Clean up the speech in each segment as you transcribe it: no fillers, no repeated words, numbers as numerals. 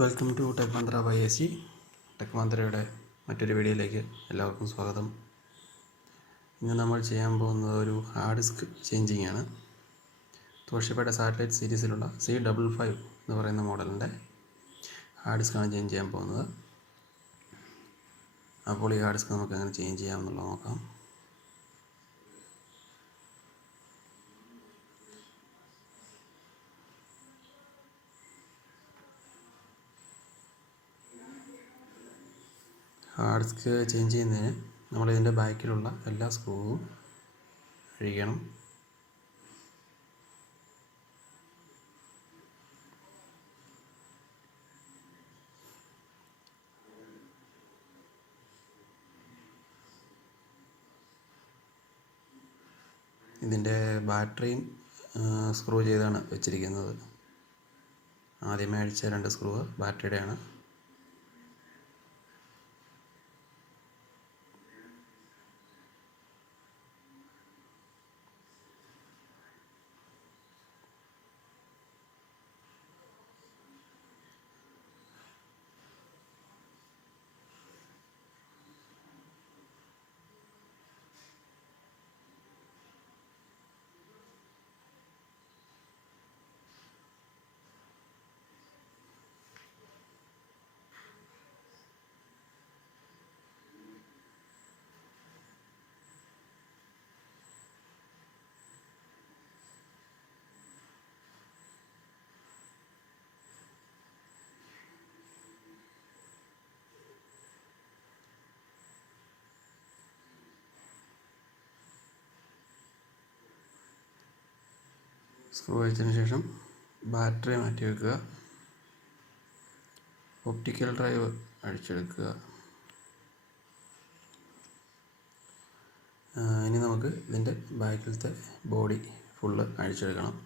Welcome to tech Mantra by AC. Tech മന്ത്രയുടെ മറ്റൊരു വീഡിയോയിലേക്ക് എല്ലാവർക്കും സ്വാഗതം. ഇന്ന് നമ്മൾ ചെയ്യാൻ പോകുന്നത് ഒരു ഹാർഡ് ഡിസ്ക് ചേഞ്ചിങ് ആണ്. തോഷിബയുടെ സാറ്റലൈറ്റ് സീരീസിലുള്ള C55 എന്ന് പറയുന്ന മോഡലിൻ്റെ ഹാർഡ് ഡിസ്ക്കാണ് ചേഞ്ച് ചെയ്യാൻ പോകുന്നത്. അപ്പോൾ ഈ ഹാർഡ് ഡിസ്ക് നമുക്ക് എങ്ങനെ ചേഞ്ച് ചെയ്യാമെന്നുള്ളത് നോക്കാം. ഹാർഡ് ഡിസ്ക് ചേഞ്ച് ചെയ്യുന്നതിന് നമ്മളിതിൻ്റെ ബാക്കിലുള്ള എല്ലാ സ്ക്രൂവും അഴിക്കണം. ഇതിൻ്റെ ബാറ്ററിയും സ്ക്രൂ ചെയ്താണ് വെച്ചിരിക്കുന്നത്. ആദ്യമേ അഴിച്ച 2 സ്ക്രൂ ബാറ്ററിയുടെയാണ്. സ്ക്രൂ അഴിച്ചതിന് ശേഷം ബാറ്ററി മാറ്റി വെക്കുക. ഒപ്റ്റിക്കൽ ഡ്രൈവ് അഴിച്ചെടുക്കുക. ഇനി നമുക്ക് ഇതിൻ്റെ ബാക്കിലത്തെ ബോഡി ഫുള്ള് അഴിച്ചെടുക്കണം.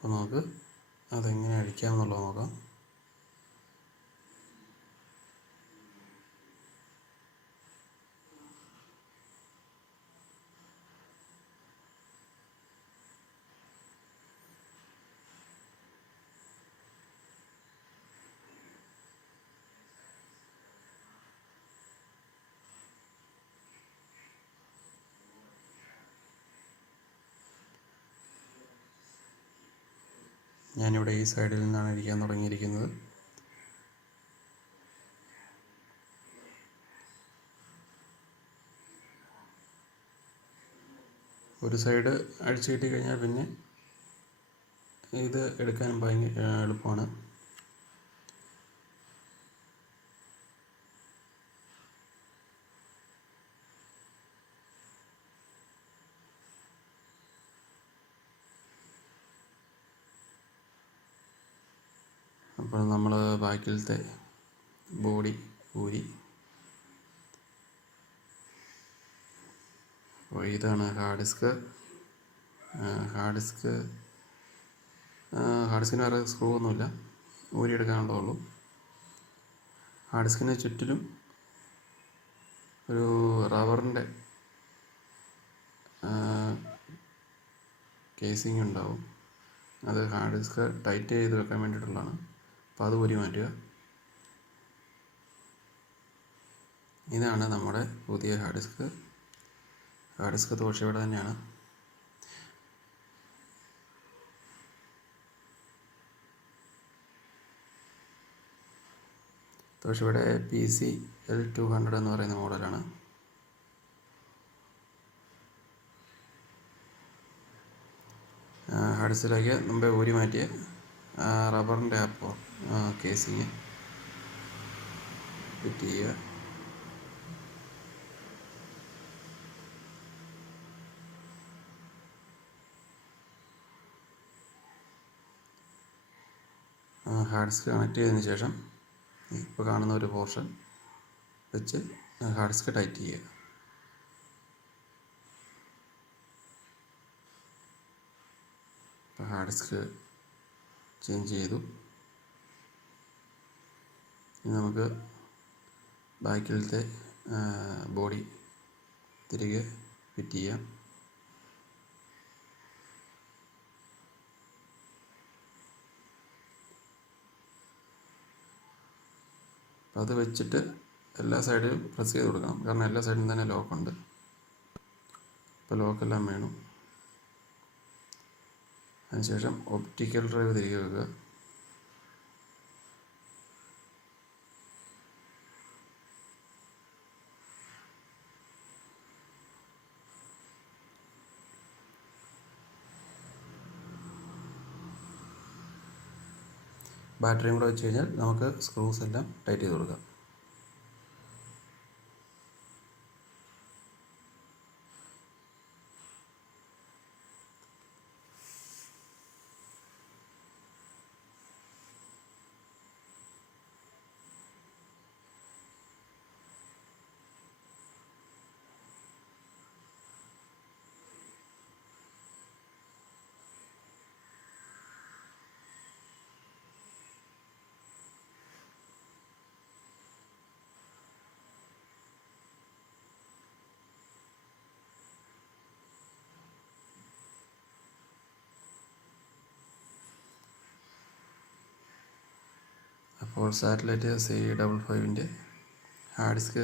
അപ്പോൾ നമുക്ക് അതെങ്ങനെ അഴിക്കാമെന്നുള്ളത് നോക്കാം. ഞാനിവിടെ ഈ സൈഡിൽ നിന്നാണ് അഴിക്കാൻ തുടങ്ങിയിരിക്കുന്നത്. ഒരു സൈഡ് അഴിച്ചു കിട്ടിക്കഴിഞ്ഞാൽ പിന്നെ ഇത് എടുക്കാൻ ഭയങ്കര എളുപ്പമാണ്. അപ്പോൾ നമ്മൾ ബാക്കിലത്തെ ബോഡി ഊരി. അപ്പോൾ ഇതാണ് ഹാർഡ് ഡിസ്ക്. ഹാർഡ് ഡിസ്കിന് വേറെ സ്ക്രൂ ഒന്നുമില്ല, ഊരിയെടുക്കാനുള്ളതുള്ളൂ. ഹാർഡ് ഡിസ്കിന് ചുറ്റിലും ഒരു റബ്ബറിൻ്റെ കേസിങ് ഉണ്ടാവും. അത് ഹാർഡ് ഡിസ്ക് ടൈറ്റ് ചെയ്ത് വെക്കാൻ വേണ്ടിയിട്ടുള്ളതാണ്. അപ്പോൾ അത് ഊരി മാറ്റുക. ഇതാണ് നമ്മുടെ പുതിയ ഹാർഡ് ഡിസ്ക്. ഹാർഡ് ഡിസ്ക് തോഷിബയുടെ തന്നെയാണ്. തോഷിബയുടെ PC-L200 എന്ന് പറയുന്ന മോഡലാണ്. ഹാർഡ് ഡിസ്കിലേക്ക് മുമ്പേ ഊരി മാറ്റിയ റബ്ബറിൻ്റെ കേസിങ് ഫിറ്റ് ചെയ്യുക. ഹാർഡ് ഡിസ്ക് കണക്ട് ചെയ്തതിന് ശേഷം ഇപ്പോൾ കാണുന്ന ഒരു പോർഷൻ വെച്ച് ഹാർഡ് ഡിസ്ക് ടൈറ്റ് ചെയ്യുക. ഹാർഡ് ഡിസ്ക് ചേഞ്ച് ചെയ്തു. ഇനി നമുക്ക് ബാക്കിലത്തെ ബോഡി തിരികെ ഫിറ്റ് ചെയ്യാം. അപ്പോൾ അത് വെച്ചിട്ട് എല്ലാ സൈഡിലും പ്രസ് ചെയ്ത് കൊടുക്കണം, കാരണം എല്ലാ സൈഡിലും തന്നെ ലോക്കുണ്ട്. ഇപ്പോൾ ലോക്കെല്ലാം വേണം. അതിനുശേഷം ഒപ്റ്റിക്കൽ ഡ്രൈവ് തിരികെ വെക്കുക. ബാറ്ററിയും കൂടെ വെച്ച് കഴിഞ്ഞാൽ നമുക്ക് സ്ക്രൂസ് എല്ലാം ടൈറ്റ് ചെയ്ത് കൊടുക്കാം. അപ്പോൾ സാറ്റലൈറ്റ് C55 ഹാർഡ് ഡിസ്ക്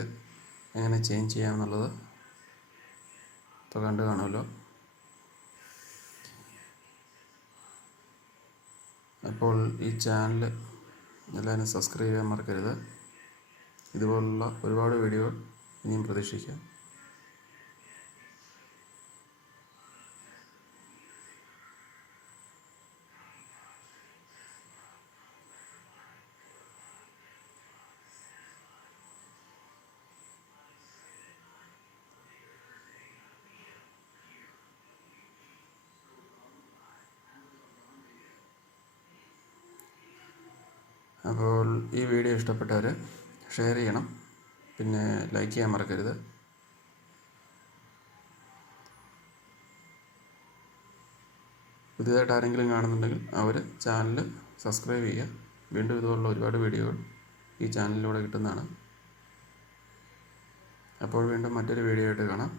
എങ്ങനെ ചേഞ്ച് ചെയ്യാമെന്നുള്ളത് ഇപ്പോൾ കണ്ടു കാണുമല്ലോ. അപ്പോൾ ഈ ചാനൽ എല്ലാവരും സബ്സ്ക്രൈബ് ചെയ്യാൻ മറക്കരുത്. ഇതുപോലുള്ള ഒരുപാട് വീഡിയോകൾ ഇനിയും പ്രതീക്ഷിക്കാം. അപ്പോൾ ഈ വീഡിയോ ഇഷ്ടപ്പെട്ടവർ ഷെയർ ചെയ്യണം, പിന്നെ ലൈക്ക് ചെയ്യാൻ മറക്കരുത്. പുതിയതായിട്ട് ആരെങ്കിലും കാണുന്നുണ്ടെങ്കിൽ അവർ ചാനൽ സബ്സ്ക്രൈബ് ചെയ്യുക. വീണ്ടും ഇതുപോലുള്ള ഒരുപാട് വീഡിയോകൾ ഈ ചാനലിലൂടെ കിട്ടുന്നതാണ്. അപ്പോൾ വീണ്ടും മറ്റൊരു വീഡിയോ ആയിട്ട് കാണാം.